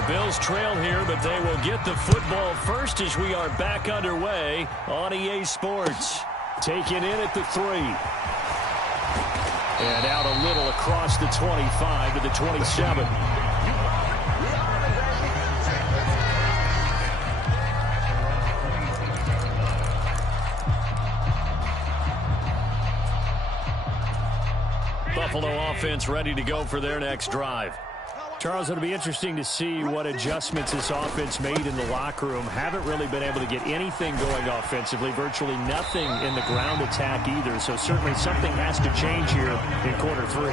The Bills trail here, but they will get the football first as we are back underway on EA Sports. Taken in at the 3. And out a little across the 25 to the 27. Buffalo offense ready to go for their next drive. Charles, it'll be interesting to see what adjustments this offense made in the locker room. Haven't really been able to get anything going offensively, virtually nothing in the ground attack either. So certainly something has to change here in quarter 3.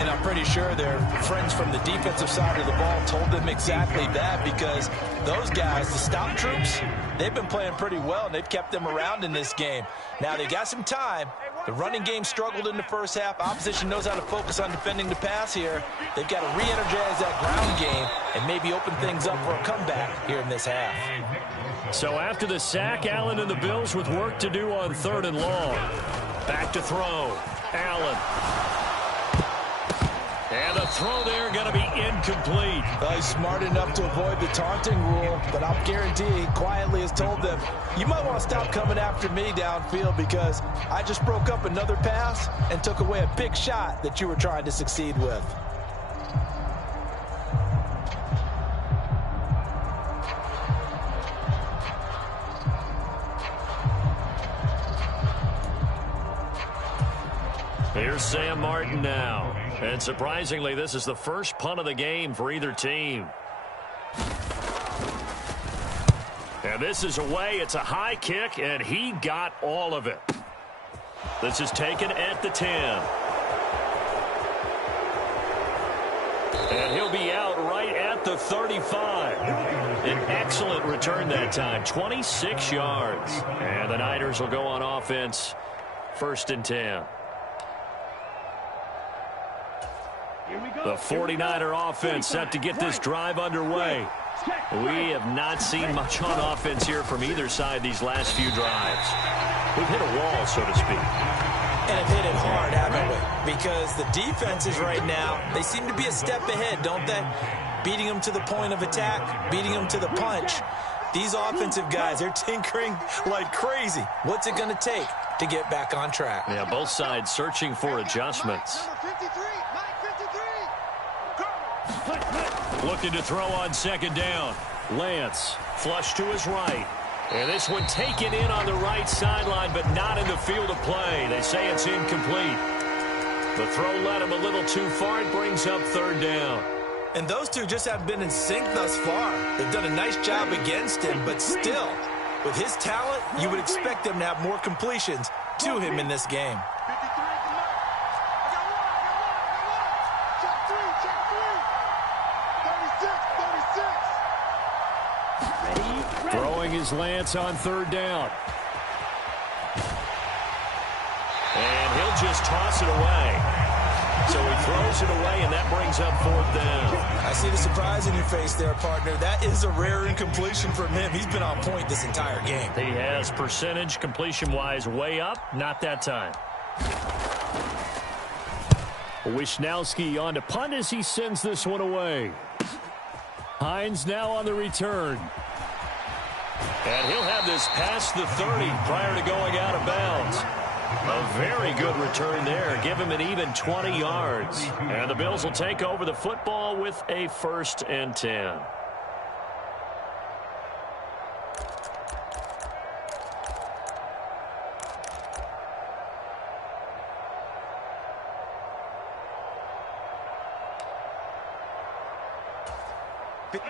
And I'm pretty sure their friends from the defensive side of the ball told them exactly that, because those guys, the stop troops, they've been playing pretty well, and they've kept them around in this game. Now they got some time. The running game struggled in the first half. Opposition knows how to focus on defending the pass here. They've got to re-energize that ground game and maybe open things up for a comeback here in this half. So after the sack, Allen and the Bills with work to do on 3rd and long. Back to throw. Allen. And the throw there going to be incomplete. Well, he's smart enough to avoid the taunting rule, but I'll guarantee he quietly has told them, you might want to stop coming after me downfield, because I just broke up another pass and took away a big shot that you were trying to succeed with. Here's Sam Martin now. And surprisingly, this is the first punt of the game for either team. And this is away. It's a high kick, and he got all of it. This is taken at the 10. And he'll be out right at the 35. An excellent return that time, 26 yards. And the Niners will go on offense, 1st and 10. The 49er offense set to get this drive underway. We have not seen much on offense here from either side these last few drives. We've hit a wall, so to speak. And have hit it hard, haven't we? Because the defenses right now, they seem to be a step ahead, don't they? Beating them to the point of attack, beating them to the punch. These offensive guys, they're tinkering like crazy. What's it going to take to get back on track? Yeah, both sides searching for adjustments. Looking to throw on 2nd down. Lance, flush to his right. And this one taken in on the right sideline, but not in the field of play. They say it's incomplete. The throw led him a little too far. It brings up 3rd down. And those two just haven't been in sync thus far. They've done a nice job against him, but still, with his talent, you would expect them to have more completions to him in this game. Throwing his Lance on 3rd down. And he'll just toss it away. So he throws it away, and that brings up 4th down. I see the surprise in your face there, partner. That is a rare incompletion from him. He's been on point this entire game. He has percentage completion-wise way up. Not that time. Wishnowski on to punt as he sends this one away. Hines now on the return. And he'll have this past the 30 prior to going out of bounds. A very good return there. Give him an even 20 yards. And the Bills will take over the football with a 1st and 10.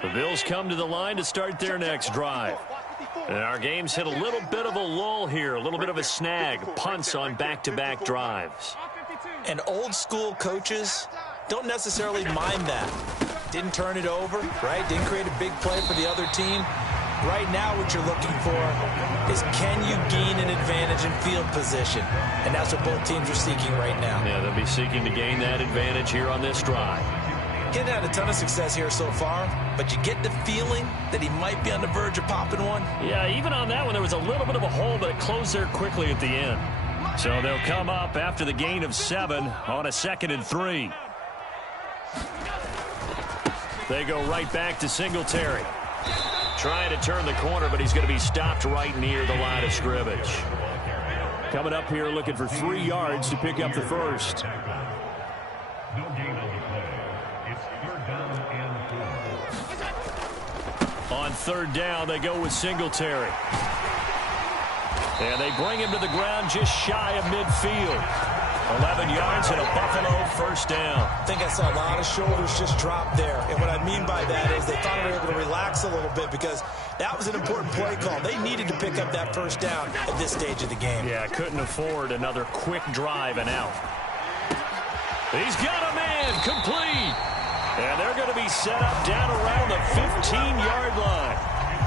The Bills come to the line to start their next drive. And our game's hit a little bit of a lull here, a little bit of a snag. Punts on back-to-back drives. And old-school coaches don't necessarily mind that. Didn't turn it over, right? Didn't create a big play for the other team. Right now what you're looking for is, can you gain an advantage in field position? And that's what both teams are seeking right now. Yeah, they'll be seeking to gain that advantage here on this drive. He hasn't had a ton of success here so far, but you get the feeling that he might be on the verge of popping one. Yeah, even on that one, there was a little bit of a hole, but it closed there quickly at the end. So they'll come up after the gain of 7 on a 2nd and 3. They go right back to Singletary. Trying to turn the corner, but he's going to be stopped right near the line of scrimmage. Coming up here looking for 3 yards to pick up the first. No gain on the play. It's 3rd down and 4. On 3rd down, they go with Singletary. And they bring him to the ground just shy of midfield. 11 yards and a Buffalo 1st down. I think I saw a lot of shoulders just drop there. And what I mean by that is they thought they were able to relax a little bit because that was an important play call. They needed to pick up that 1st down at this stage of the game. Yeah, couldn't afford another quick drive and out. He's got a man complete. And they're going to be set up down around the 15-yard line.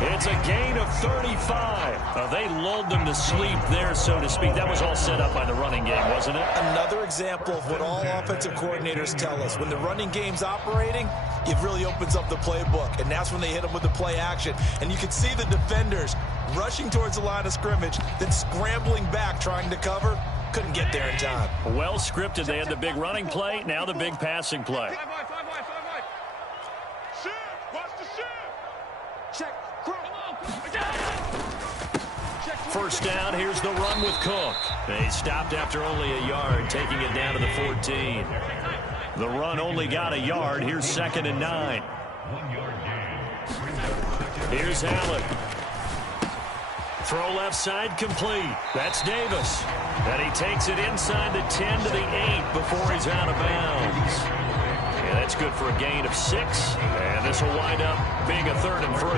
It's a gain of 35. They lulled them to sleep there, so to speak. That was all set up by the running game, wasn't it? Another example of what all offensive coordinators tell us. When the running game's operating, it really opens up the playbook, and that's when they hit them with the play action. And you can see the defenders rushing towards the line of scrimmage, then scrambling back, trying to cover. Couldn't get there in time. Well scripted. They had the big running play, now the big passing play. First down, here's the run with Cook. They stopped after only a yard, taking it down to the 14. The run only got a yard. Here's 2nd and 9. 1 yard gain. Here's Allen. Throw left side complete. That's Davis. And he takes it inside the 10 to the 8 before he's out of bounds. And that's good for a gain of 6. And this will wind up being a 3rd and 3.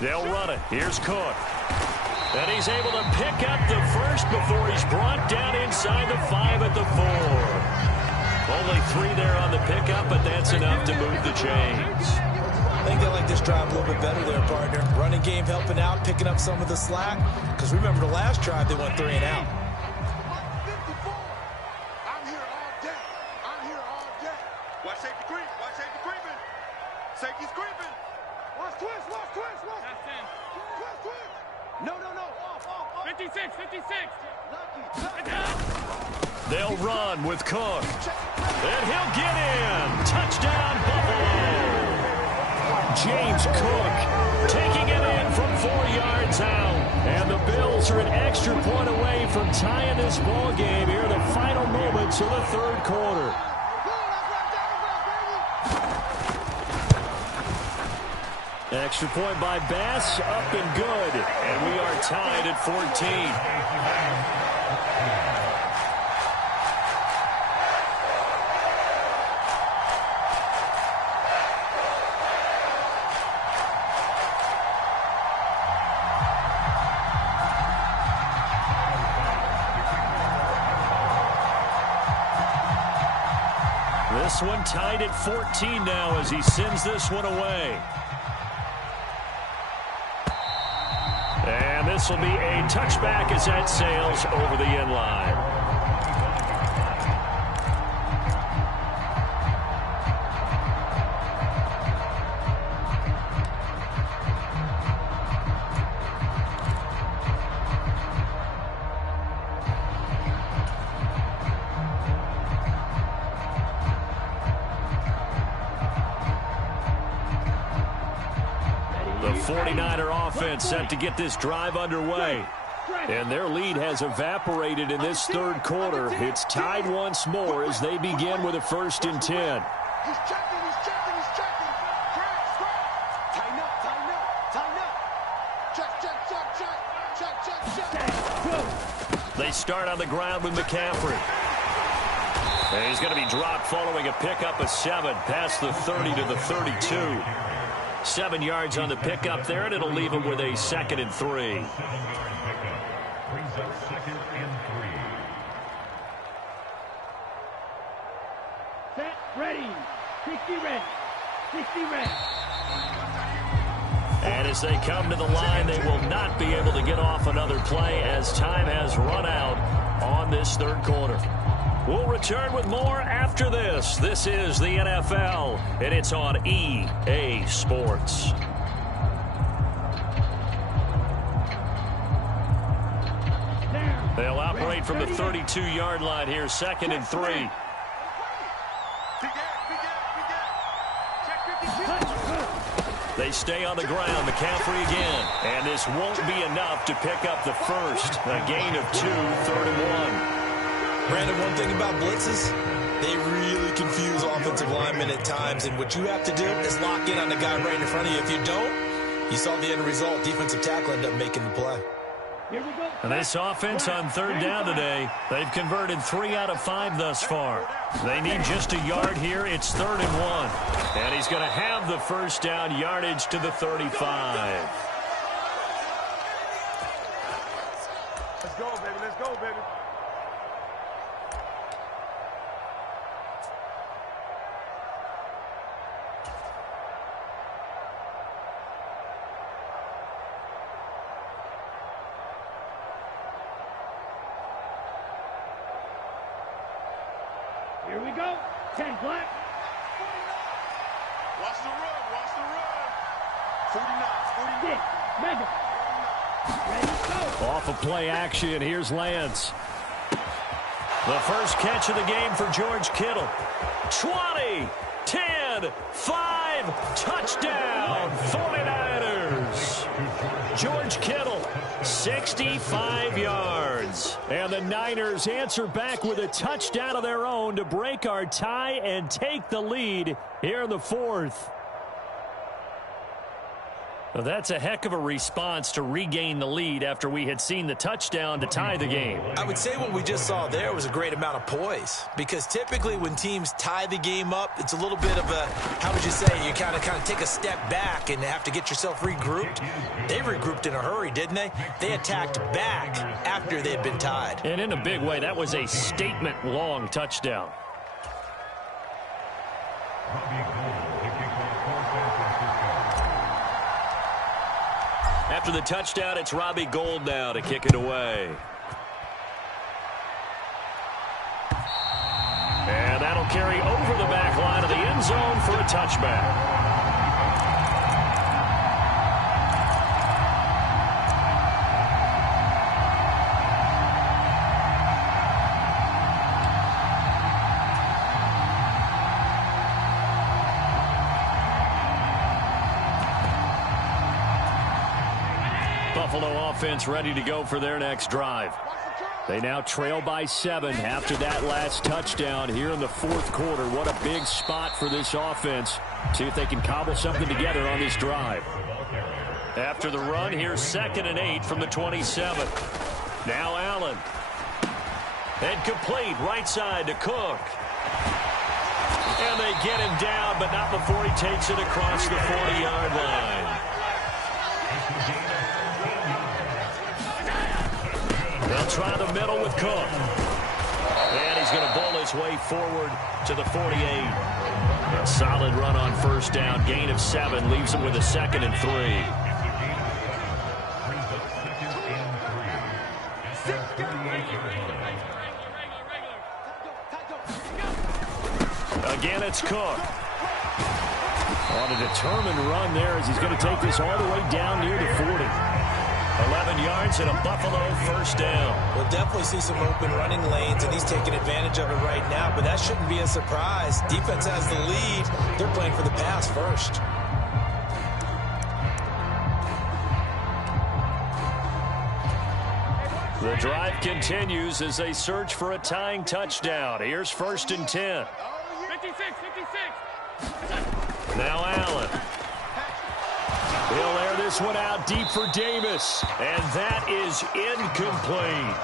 They'll run it. Here's Cook. And he's able to pick up the first before he's brought down inside the 5 at the 4. Only 3 there on the pickup, but that's enough to move the chains. I think they like this drive a little bit better there, partner. Running game helping out, picking up some of the slack. Because remember the last drive, they went 3 and out. I'm here all day. I'm here all day. Watch safety creep. Watch safety creeping. Safety's creeping. Watch twist. Watch twist. Watch. That's in. Twist, twist. No. Off. 56. They'll run with Cook. And he'll get in. Touchdown, Buffalo. James Cook taking it in from 4 yards out. And the Bills are an extra point away from tying this ball game here in the final moments of the 3rd quarter. Extra point by Bass, up and good. And we are tied at 14. This one tied at 14 now as he sends this one away. And this will be a touchback as that sails over the end line. The 49er offense set to get this drive underway. And their lead has evaporated in this 3rd quarter. It's tied once more as they begin with a 1st and 10. He's checking. Tighten up. Check. They start on the ground with McCaffrey. And he's going to be dropped following a pickup of 7 past the 30 to the 32. 7 yards on the pickup there, and it'll leave him with a 2nd and 3. Brings up 2nd and 3. Set, ready. 60 ready. 60 ready. And as they come to the line, they will not be able to get off another play as time has run out on this 3rd quarter. We'll return with more after this. This is the NFL, and it's on EA Sports. Down. They'll operate from the 32-yard line here, 2nd and 3. They stay on the ground. McCaffrey again. And this won't be enough to pick up the first. A gain of 2, 3rd and 1. Brandon, one thing about blitzes, they really confuse offensive linemen at times. And what you have to do is lock in on the guy right in front of you. If you don't, you saw the end result. Defensive tackle ended up making the play. And this offense on 3rd down today, they've converted 3 out of 5 thus far. They need just a yard here. It's 3rd and 1. And he's going to have the first down, yardage to the 35. Let's go, baby. Let's go, baby. Here we go. 10 black. Watch the run. Watch the run. 49. 6. Mega. Ready to go. Off of play action, here's Lance. The first catch of the game for George Kittle. 20, 10, 5, touchdown, 49ers. George Kittle, 65 yards. And the Niners answer back with a touchdown of their own to break our tie and take the lead here in the 4th. Well, that's a heck of a response to regain the lead after we had seen the touchdown to tie the game. I would say what we just saw there was a great amount of poise, because typically when teams tie the game up, it's a little bit of a, how would you say, you kind of take a step back and have to get yourself regrouped. They regrouped in a hurry, didn't they? They attacked back after they'd been tied. And in a big way, that was a statement-long touchdown. After the touchdown, it's Robbie Gould now to kick it away. And that'll carry over the back line of the end zone for a touchback. Buffalo offense ready to go for their next drive. They now trail by 7 after that last touchdown here in the 4th quarter. What a big spot for this offense. See if they can cobble something together on this drive. After the run, here's 2nd and 8 from the 27. Now Allen. And complete right side to Cook. And they get him down, but not before he takes it across the 40-yard line. They'll try the middle with Cook. And he's going to bowl his way forward to the 48. A solid run on first down. Gain of 7 leaves him with a 2nd and 3. Again, it's Cook. On a determined run there as he's going to take this all the way down near the 40. 11 yards and a Buffalo first down. We'll definitely see some open running lanes, and he's taking advantage of it right now, but that shouldn't be a surprise. Defense has the lead. They're playing for the pass first. The drive continues as they search for a tying touchdown. Here's 1st and 10. 56. Now Allen. He'll air this one out deep for Davis. And that is incomplete.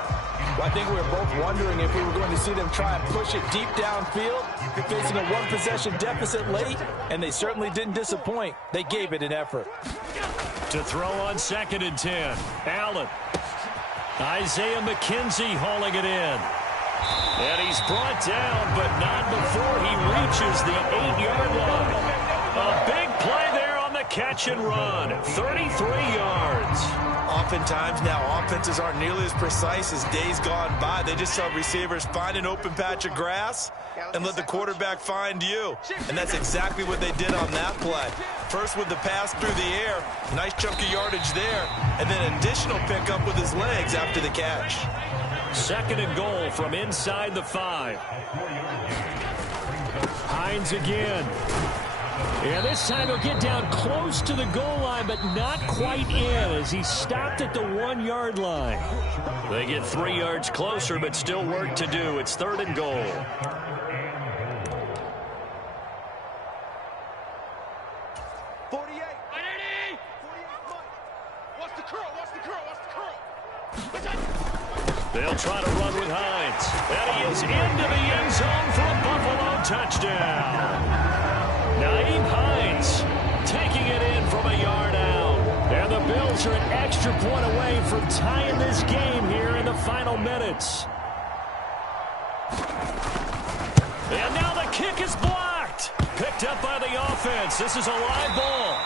Well, I think we were both wondering if we were going to see them try and push it deep downfield. They're facing a one-possession deficit late, and they certainly didn't disappoint. They gave it an effort. To throw on 2nd and 10. Allen. Isaiah McKenzie hauling it in. And he's brought down, but not before he reaches the 8-yard line. A big play there on the catch and run. 33 yards. Oftentimes now offenses aren't nearly as precise as days gone by. They just tell receivers, find an open patch of grass and let the quarterback find you. And that's exactly what they did on that play. First with the pass through the air, nice chunk of yardage there, and then additional pickup with his legs after the catch. 2nd and goal from inside the 5. Hines again. Yeah, this time he'll get down close to the goal line, but not quite in as he stopped at the 1-yard line. They get 3 yards closer, but still work to do. It's 3rd and goal. They'll try to run with Hines. And he is into the end zone for a Buffalo touchdown. Nyheim Hines taking it in from a yard out. And the Bills are an extra point away from tying this game here in the final minutes. And now the kick is blocked. Picked up by the offense. This is a live ball.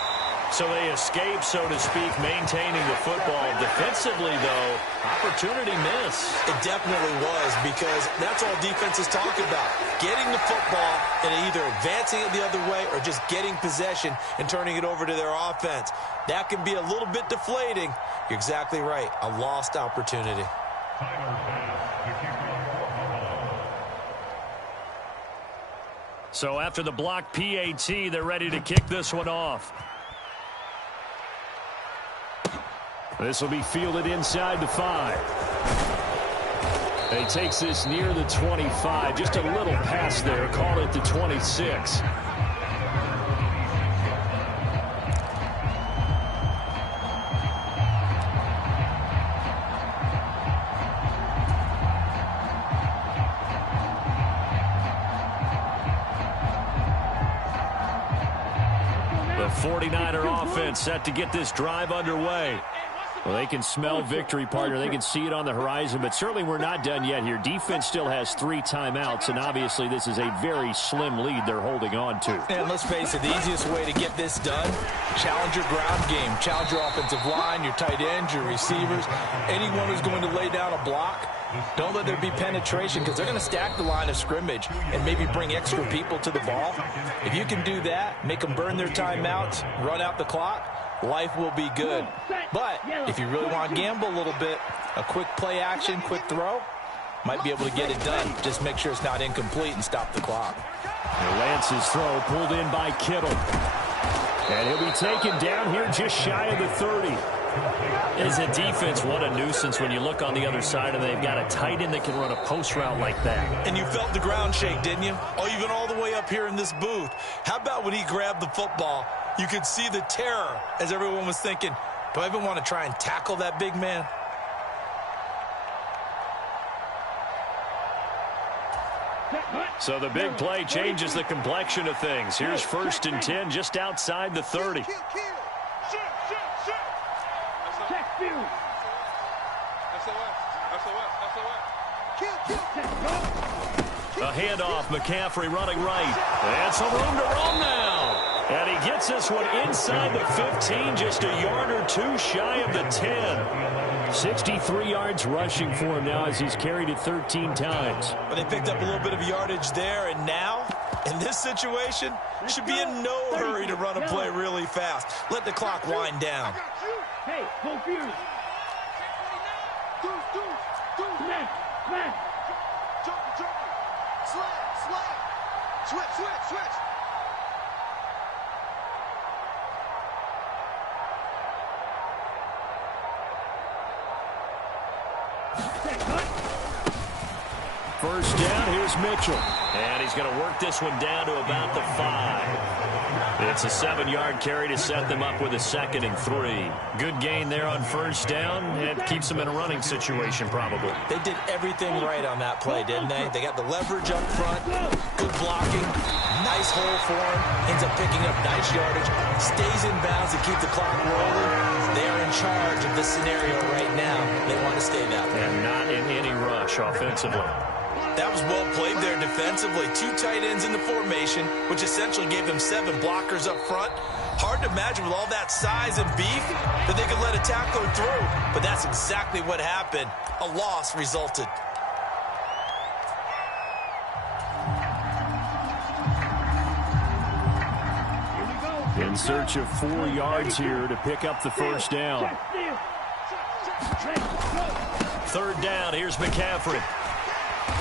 So they escape, so to speak, maintaining the football. Defensively, though, opportunity miss. It definitely was, because that's all defenses talk about. Getting the football and either advancing it the other way or just getting possession and turning it over to their offense. That can be a little bit deflating. You're exactly right. A lost opportunity. So after the block PAT, they're ready to kick this one off. This will be fielded inside the 5. He takes this near the 25. Just a little pass there. Call it the 26. The 49er offense set to get this drive underway. Well, they can smell victory, partner. They can see it on the horizon, but certainly we're not done yet here. Defense still has 3 timeouts, and obviously this is a very slim lead they're holding on to. And let's face it, the easiest way to get this done, challenge your ground game. Challenge your offensive line, your tight ends, your receivers, anyone who's going to lay down a block. Don't let there be penetration, because they're going to stack the line of scrimmage and maybe bring extra people to the ball. If you can do that, make them burn their timeouts, run out the clock, life will be good. But if you really want to gamble a little bit, a quick play action, quick throw, might be able to get it done. Just make sure it's not incomplete and stop the clock. And Lance's throw pulled in by Kittle. And he'll be taken down here just shy of the 30. As a defense, what a nuisance when you look on the other side and they've got a tight end that can run a post route like that. And you felt the ground shake, didn't you? Oh, even all the way up here in this booth. How about when he grabbed the football? You could see the terror as everyone was thinking, do I even want to try and tackle that big man? So the big play changes the complexion of things. Here's 1st and 10 just outside the 30. A handoff, McCaffrey running right. And some room to roam now. And he gets this one inside the 15, just a yard or 2 shy of the 10. 63 yards rushing for him now as he's carried it 13 times. But they picked up a little bit of yardage there, and now, in this situation, should be in no hurry to run a play really fast. Let the clock wind down. Hey, go Fury. Smash. Jump. Slam. Switch. First down, here's Mitchell. And he's going to work this one down to about the 5. It's a 7-yard carry to set them up with a 2nd and 3. Good gain there on first down. It keeps them in a running situation, probably. They did everything right on that play, didn't they? They got the leverage up front, good blocking, nice hole for him, ends up picking up nice yardage, stays in bounds to keep the clock rolling. They're in charge of this scenario right now. They want to stay that way. And not in any rush offensively. That was well played there defensively. 2 tight ends in the formation, which essentially gave them 7 blockers up front. Hard to imagine with all that size and beef that they could let a tackler through. But that's exactly what happened. A loss resulted. In search of 4 yards here to pick up the first down. third down. Here's McCaffrey.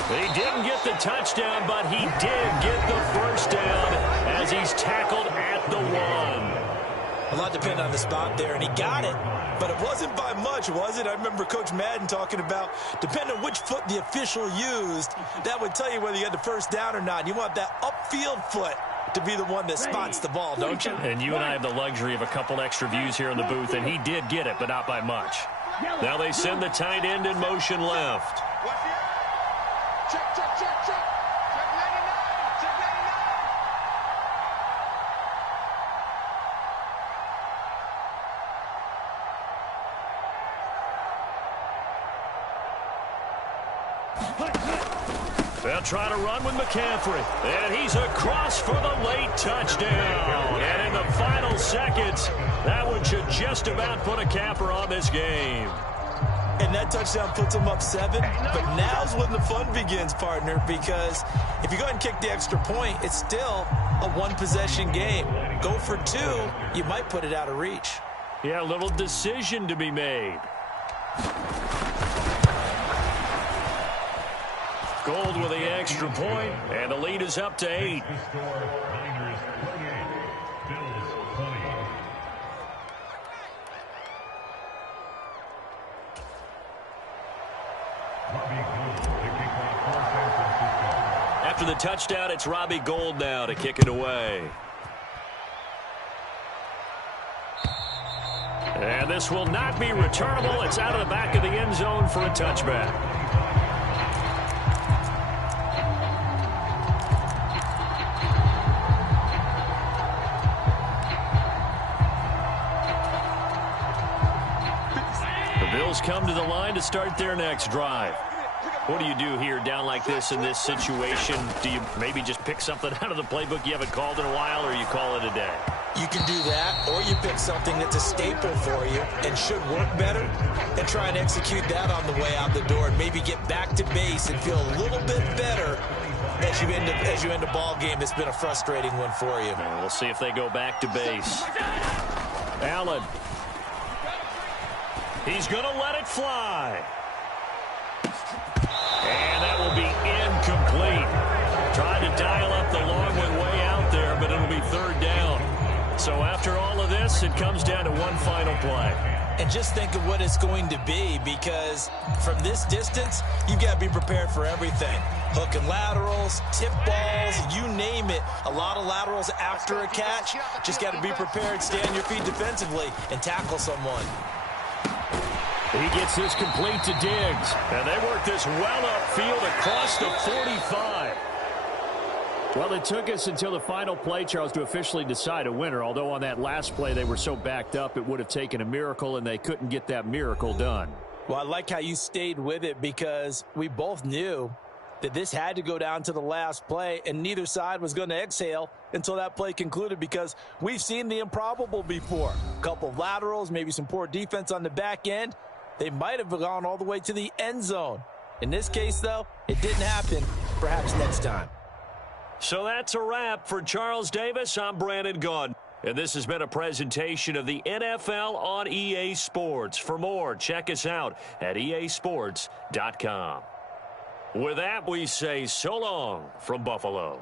He didn't get the touchdown, but he did get the first down as he's tackled at the 1. A lot depended on the spot there, and he got it, but it wasn't by much, was it? I remember Coach Madden talking about, depending on which foot the official used, that would tell you whether you had the first down or not. You want that upfield foot to be the one that spots the ball, don't you? And you and I have the luxury of a couple extra views here in the booth, and he did get it, but not by much. Now they send the tight end in motion left. Check, check, check, check. Check 99. Check 99. They'll try to run with McCaffrey. And he's across for the late touchdown. And in the final seconds, that one should just about put a capper on this game. And that touchdown puts them up 7. But now's when the fun begins, partner, because if you go ahead and kick the extra point, it's still a one-possession game. Go for 2, you might put it out of reach. Yeah, a little decision to be made. Gold with the extra point, and the lead is up to 8. After the touchdown, it's Robbie Gould now to kick it away. And this will not be returnable. It's out of the back of the end zone for a touchback. The Bills come to the line to start their next drive. What do you do here down like this in this situation? Do you maybe just pick something out of the playbook you haven't called in a while, or you call it a day? You can do that, or you pick something that's a staple for you and should work better and try and execute that on the way out the door and maybe get back to base and feel a little bit better as you end a ball game that's been a frustrating one for you. And we'll see if they go back to base. Allen. He's going to let it fly. And that will be incomplete. Tried to dial up the long way out there, but it'll be third down. So after all of this, it comes down to one final play. And just think of what it's going to be, because from this distance, you've got to be prepared for everything. Hook and laterals, tip balls, you name it. A lot of laterals after a catch. Just got to be prepared, stay on your feet defensively, and tackle someone. He gets this complete to Diggs. And they work this well upfield across the 45. Well, it took us until the final play, Charles, to officially decide a winner. Although on that last play they were so backed up, it would have taken a miracle, and they couldn't get that miracle done. Well, I like how you stayed with it, because we both knew that this had to go down to the last play, and neither side was going to exhale until that play concluded, because we've seen the improbable before. A couple of laterals, maybe some poor defense on the back end. They might have gone all the way to the end zone. In this case, though, it didn't happen. Perhaps next time. So that's a wrap for Charles Davis. I'm Brandon Gaudin. And this has been a presentation of the NFL on EA Sports. For more, check us out at easports.com. With that, we say so long from Buffalo.